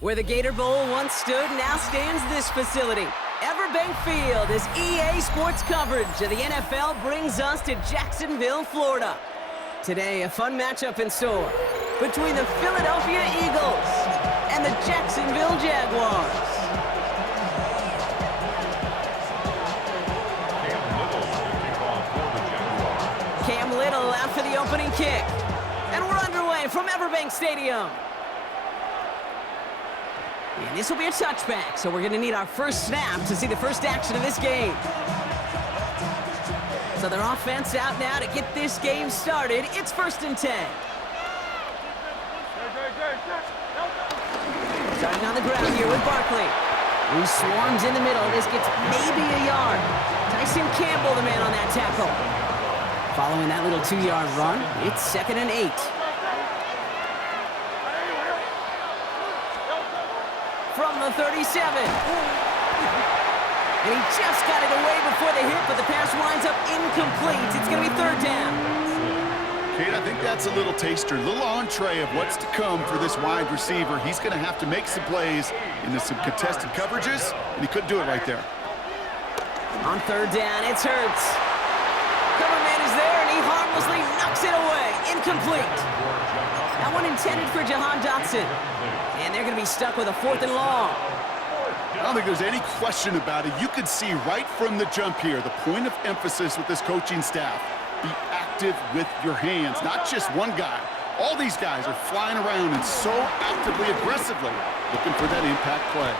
Where the Gator Bowl once stood, now stands this facility. Everbank Field, as EA Sports coverage of the NFL brings us to Jacksonville, Florida. Today, a fun matchup in store between the Philadelphia Eagles and the Jacksonville Jaguars. Cam Little out for the opening kick. And we're underway from Everbank Stadium. And this will be a touchback, so we're going to need our first snap to see the first action of this game. So their offense out now to get this game started. It's 1st and 10. Starting on the ground here with Barkley, who swarms in the middle. This gets maybe a yard. Tyson Campbell, the man on that tackle. Following that little 2-yard run, it's 2nd and 8. From the 37. And he just got it away before the hit, but the pass winds up incomplete. It's going to be 3rd down. Kate, I think that's a little taster, a little entree of what's to come for this wide receiver. He's going to have to make some plays into some contested coverages, and he couldn't do it right there. On 3rd down, it's Hurts. Cover man is there, and he harmlessly knocks it away. Incomplete. That one intended for Jahan Dotson. And they're going to be stuck with a 4th and long. I don't think there's any question about it. You could see right from the jump here, the point of emphasis with this coaching staff. Be active with your hands, not just one guy. All these guys are flying around and so actively, aggressively looking for that impact play.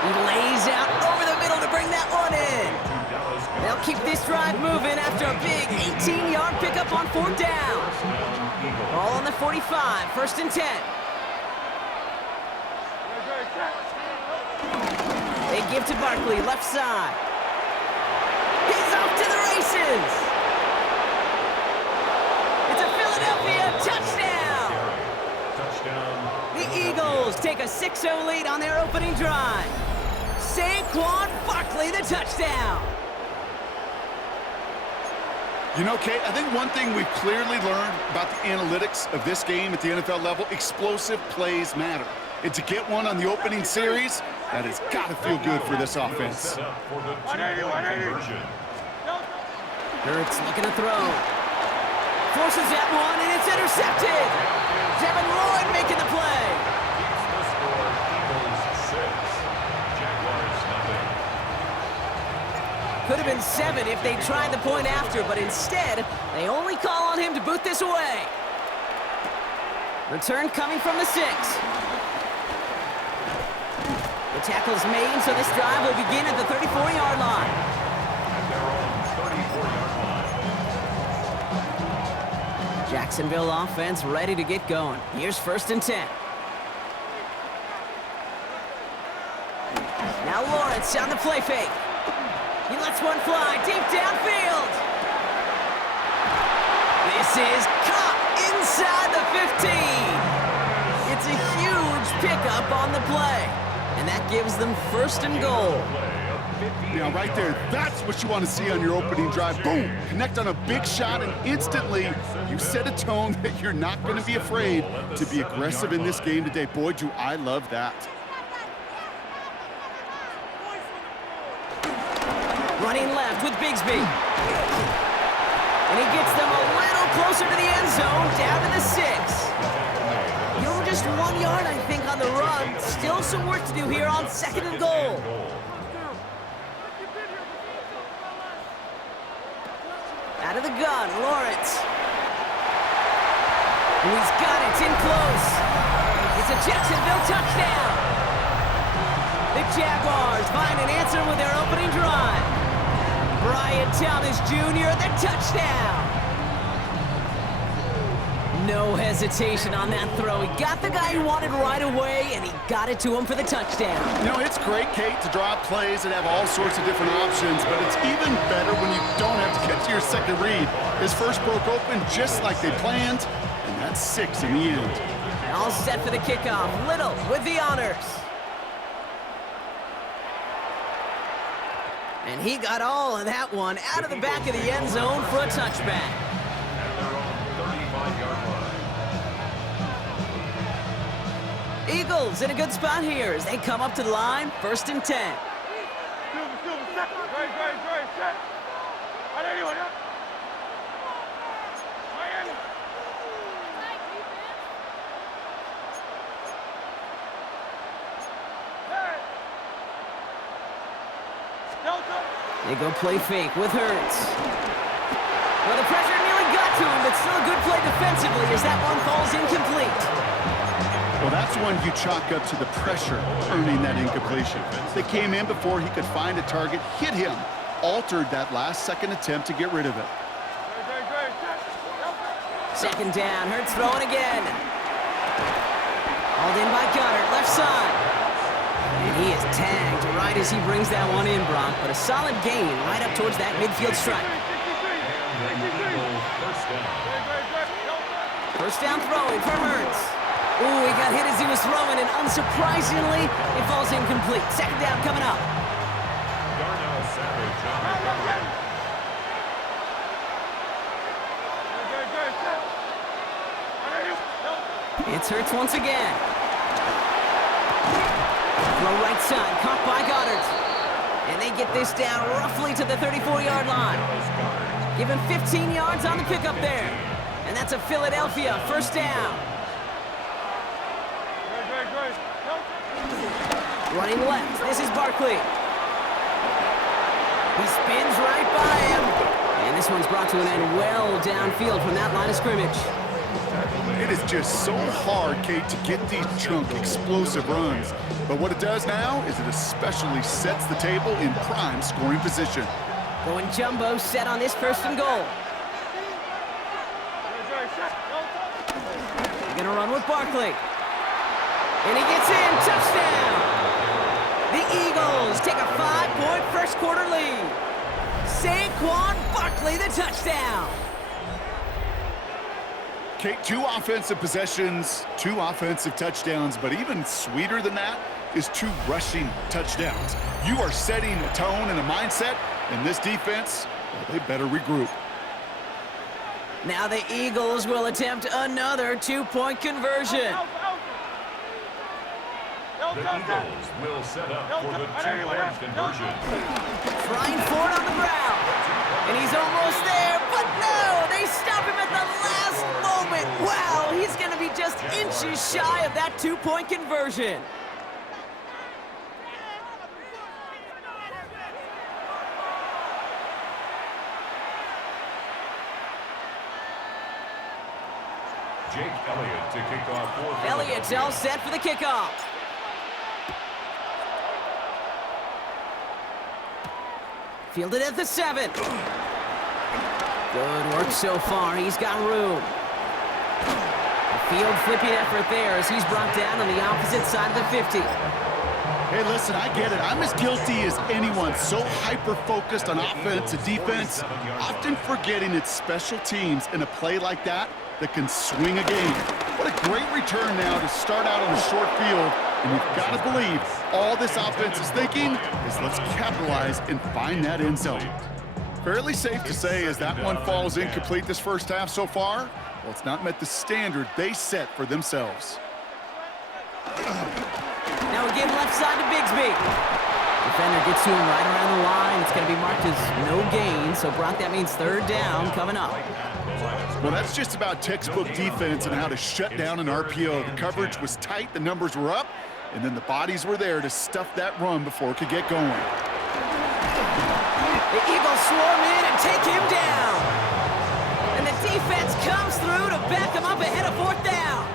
He lays out over the middle to bring that one in. They'll keep this drive moving after a big 18-yard pickup on 4th down. Ball on the 45, 1st and 10. They give to Barkley, left side. He's off to the races. It's a Philadelphia touchdown. The Eagles take a 6-0 lead on their opening drive. Saquon Barkley, the touchdown. You know, Kate, I think one thing we've clearly learned about the analytics of this game at the NFL level, explosive plays matter. And to get one on the opening series, that has got to feel good for this offense. Hurts looking to throw. Forces that one, and it's intercepted. Devin Lloyd making the play. Could have been 7 if they tried the point after, but instead, they only call on him to boot this away. Return coming from the 6. The tackle's made, so this drive will begin at the 34-yard line. Jacksonville offense ready to get going. Here's 1st and 10. Now Lawrence on the play fake. He lets one fly deep downfield. This is caught inside the 15. It's a huge pickup on the play. And that gives them 1st and goal. Now, right there, that's what you want to see on your opening drive. Boom! Connect on a big shot, and instantly you set a tone that you're not going to be afraid to be aggressive in this game today. Boy, do I love that. Running left with Bigsby. And he gets them a little closer to the end zone, down to the 6. Just 1 yard, I think, on the run. Still some work to do here on 2nd and goal. Out of the gun, Lawrence. And he's got it in close. It's a Jacksonville touchdown. The Jaguars find an answer with their opening drive. Brian Thomas Jr., the touchdown. No hesitation on that throw. He got the guy he wanted right away, and he got it to him for the touchdown. You know, it's great, Kate, to draw plays and have all sorts of different options, but it's even better when you don't have to get to your second read. His first broke open just like they planned, and that's 6 in the end. All set for the kickoff. Little with the honors. And he got all of that one out of the back of the end zone for a touchback. Eagles in a good spot here as they come up to the line, 1st and 10. They go play fake with Hurts. Well, the pressure nearly got to him, but still a good play defensively as that one falls incomplete. Well, that's one you chalk up to the pressure earning that incompletion. They came in before he could find a target, hit him, altered that last-second attempt to get rid of it. 2nd down, Hurts throwing again. Hauled in by Goddard, left side. And he is tagged right as he brings that one in, Brock, but a solid gain right up towards that midfield stripe. 1st down throwing for Hurts. Ooh, he got hit as he was throwing, and unsurprisingly, it falls incomplete. 2nd down coming up. It's Hurts once again. Throw right side, caught by Goddard. And they get this down roughly to the 34-yard line. Give him 15 yards on the pickup there. And that's a Philadelphia 1st down. Running left, this is Barkley. He spins right by him. And this one's brought to an end well downfield from that line of scrimmage. It is just so hard, Kate, to get these chunk, explosive runs. But what it does now is it especially sets the table in prime scoring position. Going jumbo set on this 1st and goal. They're gonna run with Barkley. And he gets in, touchdown! The Eagles take a 5-point first-quarter lead. Saquon Barkley, the touchdown. Kate, 2 offensive possessions, 2 offensive touchdowns, but even sweeter than that is 2 rushing touchdowns. You are setting a tone and a mindset, and this defense, well, they better regroup. Now the Eagles will attempt another 2-point conversion. The Eagles will set up for the 2-point conversion. Trying for it on the ground. And he's almost there, but no! They stop him at the last moment. Wow, he's going to be just inches shy of that 2-point conversion. Jake Elliott to kick off for Elliott's all set for the kickoff. Fielded at the 7. Good work so far. He's got room. A field flipping effort there as he's brought down on the opposite side of the 50. Hey, listen, I get it. I'm as guilty as anyone. So hyper-focused on offense and defense, often forgetting it's special teams in a play like that can swing a game. What a great return now to start out on a short field. And you've got to believe all this offense is thinking is let's capitalize and find that end zone. Fairly safe to say as that one falls incomplete this first half so far, well, it's not met the standard they set for themselves. Now again, left side to Bigsby. Defender gets to him right around the line. It's going to be marked as no gain. So, Brock, that means 3rd down coming up. Well, that's just about textbook defense and how to shut down an RPO. The coverage was tight, the numbers were up, and then the bodies were there to stuff that run before it could get going. The Eagles swarm in and take him down. And the defense comes through to back him up ahead of 4th down.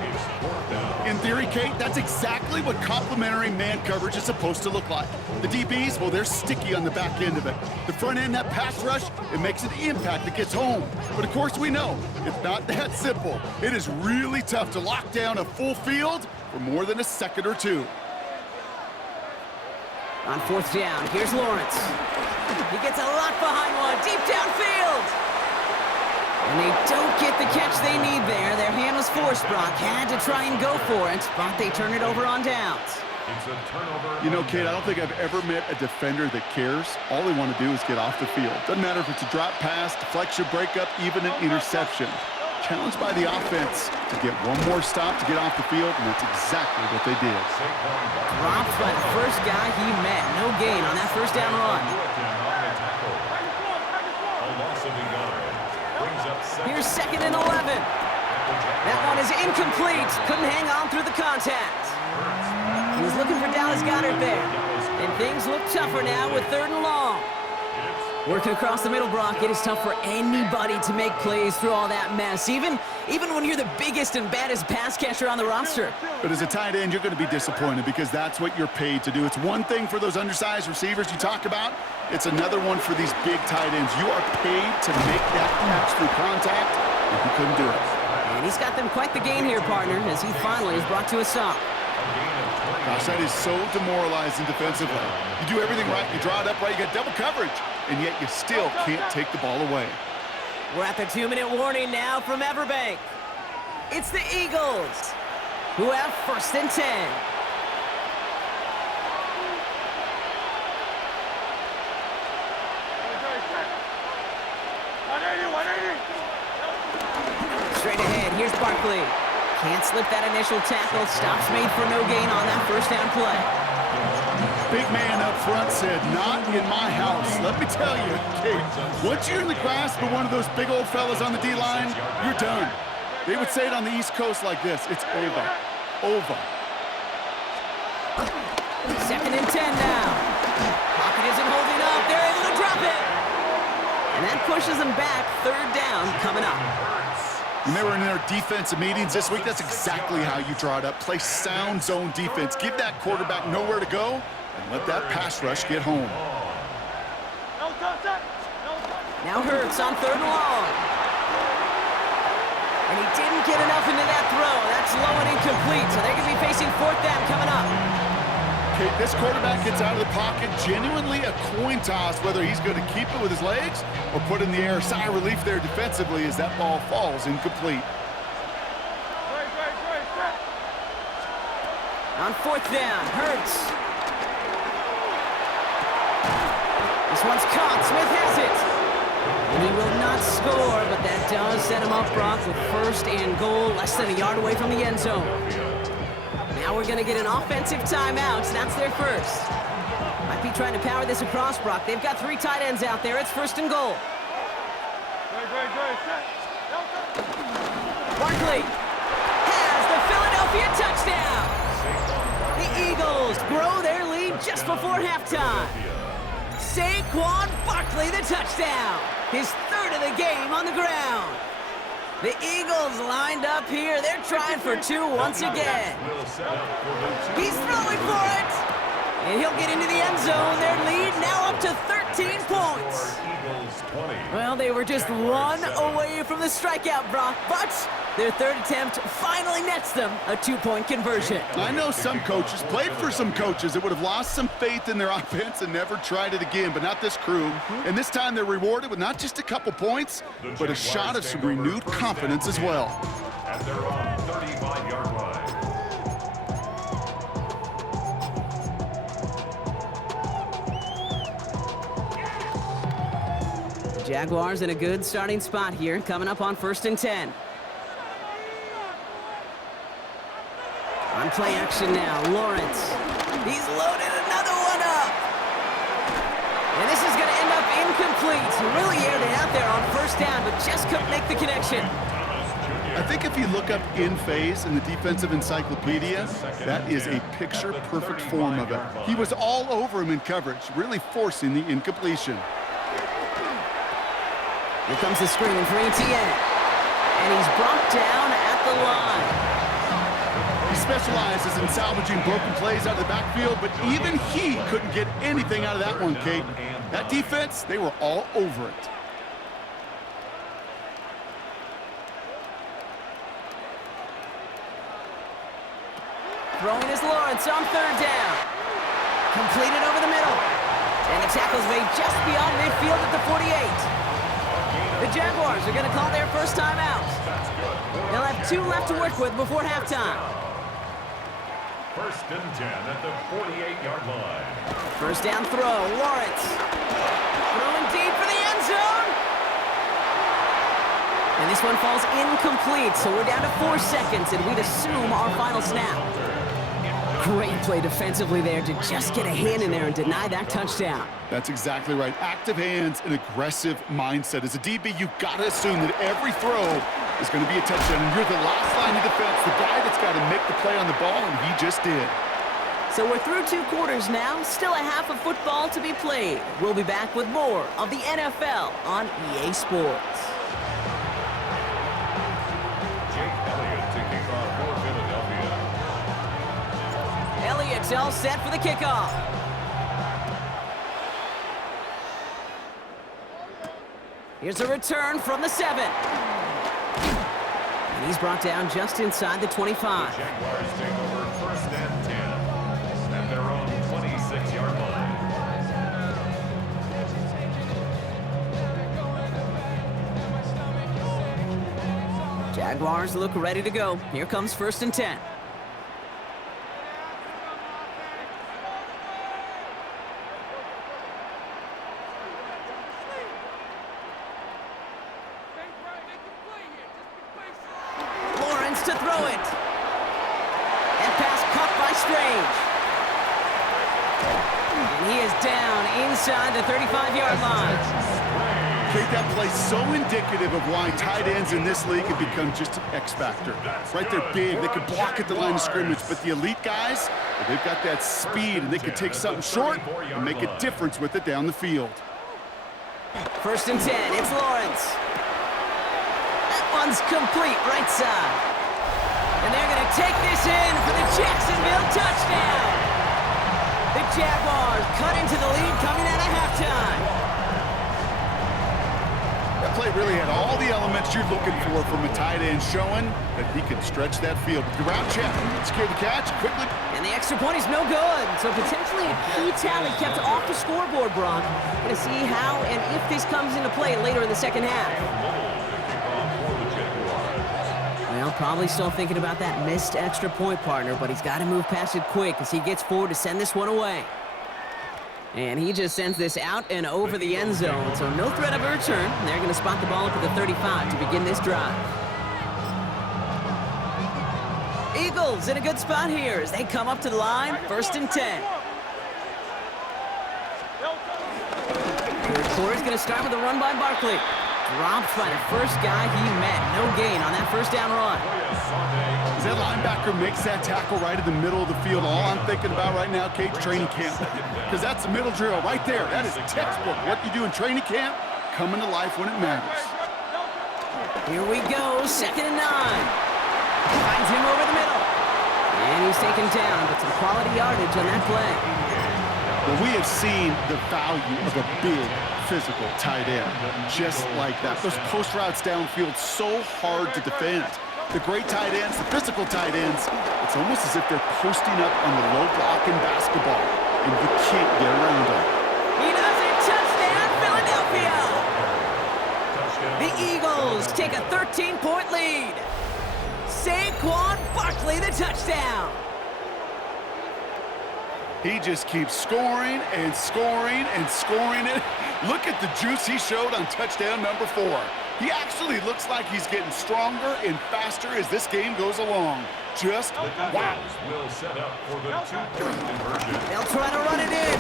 In theory, Kate, that's exactly what complementary man coverage is supposed to look like. The DBs, well, they're sticky on the back end of it. The front end, that pass rush, it makes an impact that gets home. But of course we know, it's not that simple. It is really tough to lock down a full field for more than a second or 2. On 4th down, here's Lawrence. He gets a lot behind one, deep downfield. And they don't get the catch they need there. Their hand was forced, Brock. Had to try and go for it, but they turn it over on downs. It's a turnover. You know, Kate, I don't think I've ever met a defender that cares. All they want to do is get off the field. Doesn't matter if it's a drop pass, deflection, breakup, even an interception. challenged by the offense to get one more stop to get off the field, and that's exactly what they did. Dropped by the first guy he met. No gain on that first down run. Here's 2nd and 11. That one is incomplete. Couldn't hang on through the contact. He was looking for Dallas Goedert there. And things look tougher now with 3rd and long. Working across the middle, Brock, it is tough for anybody to make plays through all that mess, even when you're the biggest and baddest pass catcher on the roster. But as a tight end, you're going to be disappointed because that's what you're paid to do. It's one thing for those undersized receivers you talk about. It's another one for these big tight ends. You are paid to make that catch through contact, and he couldn't do it. And he's got them quite the gain here, partner, as he finally is brought to a stop. Gosh, that is so demoralizing defensively. You do everything right, you draw it up right, you got double coverage, and yet you still can't take the ball away. We're at the 2-minute warning now from Everbank. It's the Eagles, who have 1st and 10. Straight ahead, here's Barkley. Can't slip that initial tackle. Stops made for no gain on that first down play. Big man up front said, not in my house. Let me tell you, Kate, once you're in the grasp of one of those big old fellas on the D-line, you're done. They would say it on the East Coast like this, it's over. Over. 2nd and 10 now. Pocket isn't holding up. They're able to drop it. And that pushes them back. 3rd down coming up. When they were in their defensive meetings this week, that's exactly how you draw it up. Play sound zone defense. Give that quarterback nowhere to go, and let that pass rush get home. Now Hurts on 3rd and long. And he didn't get enough into that throw. That's low and incomplete, so they're going to be facing 4th down coming up. Okay, this quarterback gets out of the pocket, genuinely a coin toss, whether he's going to keep it with his legs or put in the air. Sigh of relief there defensively as that ball falls incomplete. On 4th down, Hurts. This one's caught. Smith has it. And he will not score, but that does set him up, Brock, with 1st and goal, less than a yard away from the end zone. Now we're going to get an offensive timeout. That's their first. Might be trying to power this across, Brock. They've got 3 tight ends out there. It's 1st and goal. Barkley has the Philadelphia touchdown. The Eagles grow their lead just before halftime. Saquon Barkley, the touchdown. His 3rd of the game on the ground. The Eagles lined up here. They're trying for 2 once again. He's throwing for it. And he'll get into the end zone. Their lead now up to 13 points. Well, they were just 1 away from the strikeout, Brock, but their 3rd attempt finally nets them a 2-point conversion. I know some coaches, played for some coaches that would have lost some faith in their offense and never tried it again, but not this crew. And this time they're rewarded with not just a couple points, but a shot of some renewed confidence as well. And they're on 35-yard line. Jaguars in a good starting spot here, coming up on 1st and 10. On play action now, Lawrence. He's loaded another one up. And this is going to end up incomplete. He really aired it out there on 1st down, but just couldn't make the connection. I think if you look up in phase in the defensive encyclopedia, that is a picture-perfect form of it. He was all over him in coverage, really forcing the incompletion. Here comes the screen for Etienne. And he's brought down at the line. He specializes in salvaging broken plays out of the backfield, but even he couldn't get anything out of that one, Kate. That defense, they were all over it. Throwing is Lawrence on 3rd down. Completed over the middle. And the tackle's made just beyond midfield at the 48. The Jaguars are going to call their first time out. They'll have 2 left to work with before halftime. 1st and 10 at the 48-yard line. 1st down throw, Lawrence. Throwing deep for the end zone. And this one falls incomplete, so we're down to 4 seconds, and we'd assume our final snap. Great play defensively there to just get a hand in there and deny that touchdown. That's exactly right. Active hands and aggressive mindset. As a DB, you've got to assume that every throw is going to be a touchdown, and you're the last line of defense, the guy that's got to make the play on the ball, and he just did. So we're through 2 quarters now, still a half of football to be played. We'll be back with more of the NFL on EA Sports. Jake Elliott to kick off for Philadelphia. Elliott's all set for the kickoff. Here's a return from the 7. And he's brought down just inside the 25. The Jaguars take over 1st and 10 at their own 26-yard line. Jaguars look ready to go. Here comes 1st and 10. Lawrence to throw it. And pass caught by Strange. And he is down inside the 35-yard line. Jake, that play so indicative of why tight ends in this league have become just an X factor. Right, they're big, they can block at the line of scrimmage, but the elite guys, well, they've got that speed, and they can take something short and make a difference with it down the field. 1st and 10, it's Lawrence. That one's complete, right side. And they're going to take this in for the Jacksonville touchdown. The Jaguars cut into the lead coming out of halftime. That play really had all the elements you're looking for from a tight end, showing that he can stretch that field. The ground check, secure the catch quickly. And the extra point is no good. So potentially a key tally kept off the scoreboard, Brock. Going to see how and if this comes into play later in the second half. Well, probably still thinking about that missed extra point, partner, but he's got to move past it quick as he gets forward to send this one away. And he just sends this out and over the end zone, so no threat of a return. They're going to spot the ball up at the 35 to begin this drive. Eagles in a good spot here as they come up to the line, 1st and 10. Third quarter is going to start with a run by Barkley. Dropped by the first guy he met. No gain on that 1st down run. As that linebacker makes that tackle right in the middle of the field, all I'm thinking about right now, Kate, training camp. Because that's the middle drill right there. That is textbook. What you do in training camp, coming to life when it matters. Here we go, 2nd and 9. Finds him over the middle. And he's taken down, but some quality yardage on that play. Well, we have seen the value of a big, physical tight end. Just like that. Those post routes downfield, so hard to defend. The great tight ends, the physical tight ends, it's almost as if they're posting up on the low block in basketball, and you can't get around them. He does it! Touchdown, Philadelphia! The Eagles take a 13-point lead. Saquon Barkley, the touchdown. He just keeps scoring and scoring and scoring it. Look at the juice he showed on touchdown number 4. He actually looks like he's getting stronger and faster as this game goes along. Just wow. Will set up for the 2-point conversion. They'll try to run it in.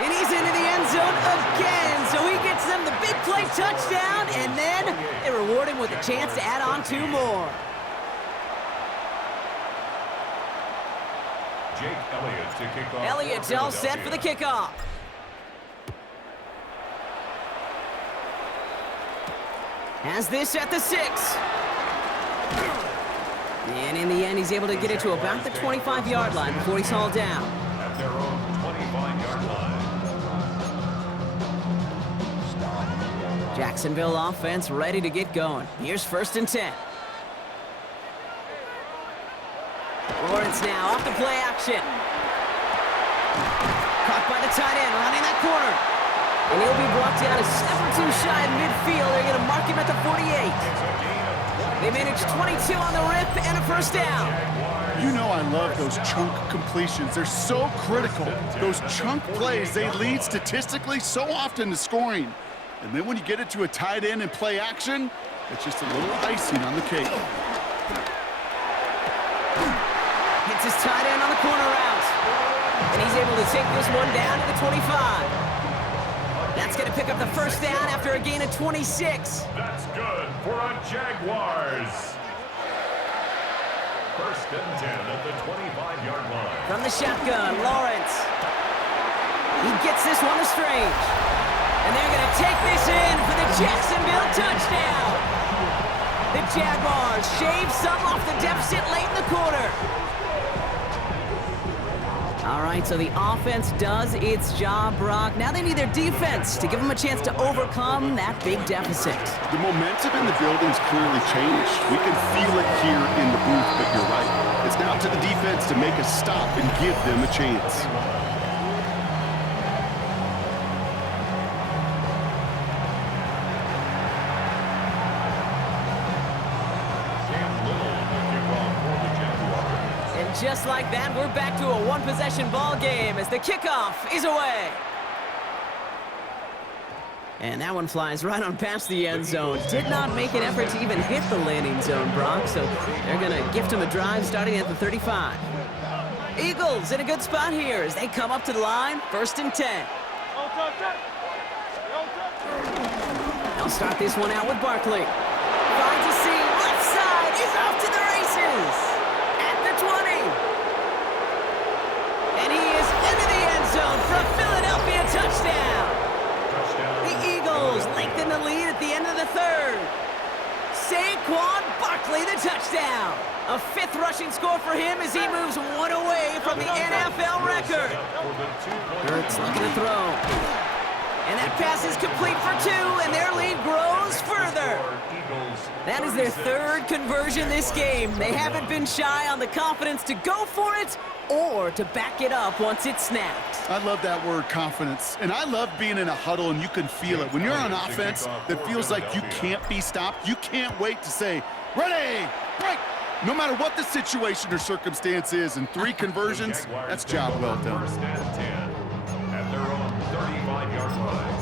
And he's into the end zone again. So he gets them the big play touchdown, and then they reward him with a chance to add on 2 more. Jake Elliott to kick off. Elliott's all set for the kickoff. Has this at the 6. And in the end, he's able to get it to about the 25-yard line before he's hauled down. At their own 25-yard line. Jacksonville offense ready to get going. Here's 1st and 10. Lawrence now off the play action. Caught by the tight end, running that corner. And he'll be brought down a step or 2 shy in midfield. They're going to mark him at the 48. They managed 22 on the rip and a 1st down. You know I love those chunk completions. They're so critical. Those chunk plays, they lead statistically so often to scoring. And then when you get it to a tight end and play action, It's just a little icing on the cake. Hits his tight end on the corner route. And he's able to take this one down to the 25. That's going to pick up the first down after a gain of 26. That's good for a Jaguars. First and 10 at the 25-yard line. From the shotgun, Lawrence. He gets this one to Strange. And they're going to take this in for the Jacksonville touchdown. The Jaguars shave some off the deficit late in the quarter. All right, so the offense does its job, Brock. Now they need their defense to give them a chance to overcome that big deficit. The momentum in the building's clearly changed. We can feel it here in the booth, but you're right. It's now to the defense to make a stop and give them a chance. Just like that, we're back to a one-possession ball game as the kickoff is away. And that one flies right on past the end zone. Did not make an effort to even hit the landing zone, Brock, so they're going to gift him a drive starting at the 35. Eagles in a good spot here as they come up to the line, 1st and 10. They'll start this one out with Barkley. Finds a seam, left side, he's off to the races. 20. And he is into the end zone for a Philadelphia touchdown. The Eagles lengthen the lead at the end of the third. Saquon Barkley, the touchdown. A 5th rushing score for him as he moves one away from the NFL record. Hurts looking to throw. And that pass is complete for 2, and their lead grows further. That is their 3rd conversion this game. They haven't been shy on the confidence to go for it or to back it up once it's snapped. I love that word, confidence. And I love being in a huddle and you can feel it. When you're on offense that feels like you can't be stopped, you can't wait to say, ready, break. No matter what the situation or circumstance is, and 3 conversions, that's job well done. First and 10 at their own 35-yard line.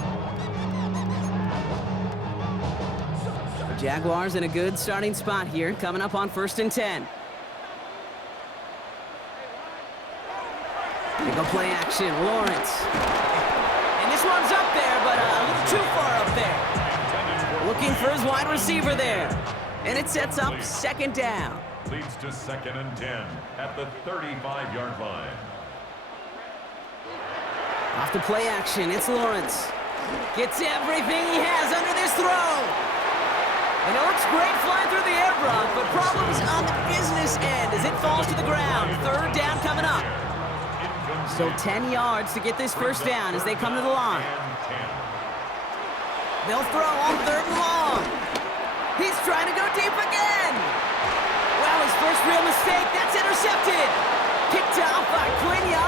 Jaguars in a good starting spot here, coming up on 1st and 10. They go play action, Lawrence. And this one's up there, but a little too far up there. Looking for his wide receiver there. And it sets up 2nd down. Leads to 2nd and 10 at the 35-yard line. Off to play action, it's Lawrence. Gets everything he has under this throw. And it looks great flying through the air, Brock, but problems on the business end as it falls to the ground. 3rd down coming up. So 10 yards to get this first down as they come to the line. They'll throw on 3rd and long. He's trying to go deep again. Well, his first real mistake, that's intercepted. Picked off by Quinn Young.